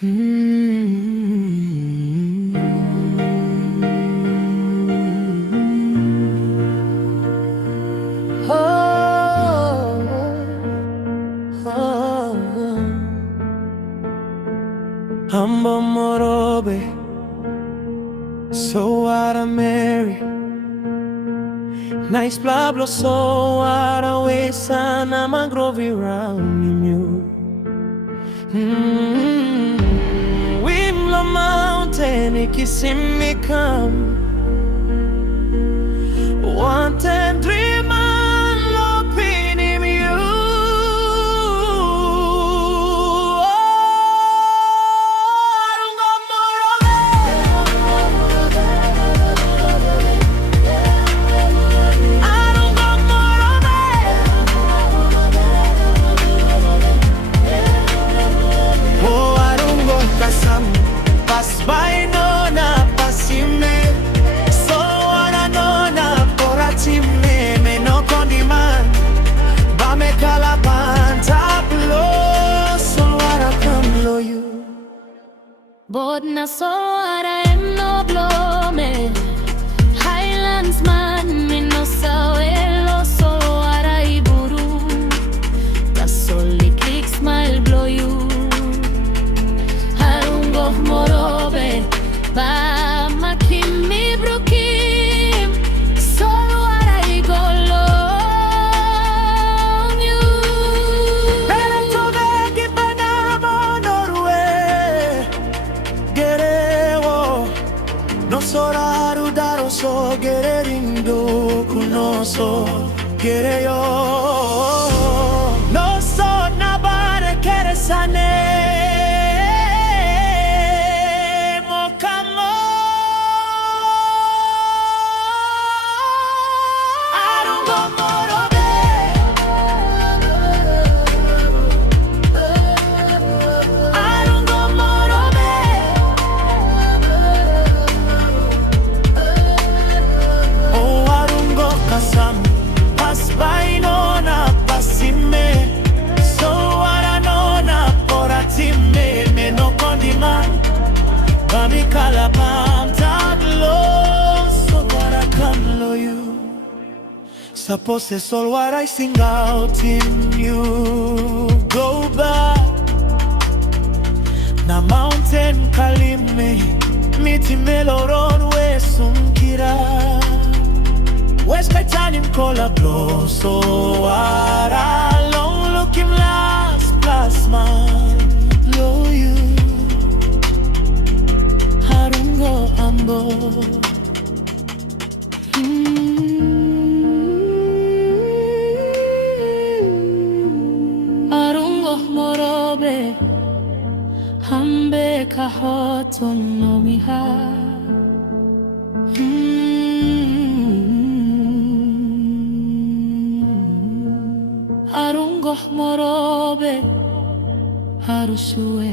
Ambo Morobe, so what I marry. Nice blablo, so what I way sana mangrove round you. Wimlo mountain, ikisimi come. Want and dream and lopin in you. Pas by no na pasime, so wana no na poratime, me no condiman, ba me kalapan tablo, so wana kamlo you. Bod na so wana em no blow me, Highlands man me no sawelo, so wana iburu, ta soli click smile blow you. Arugo Morobe, ba makimi brukim, solo I go long you. Bereto veki banamo norwe, gerewo, no soraru daro so gererindo kunoso gereyo. No so nabare keresane. Pas by no na pasime, so wana no na poratime, me no condima, ba mi kalapam taglo, so wana kamlo you. Suppose all what I sing out in you. Go back na mountain kalime, miti meloron we sunkira. West Kaitanim kola blow, so ara long look him last plasma blow you. Arugo Ambo. Arugo Morobe, hambe kahoton no miha. Arugo Morobe, harushue.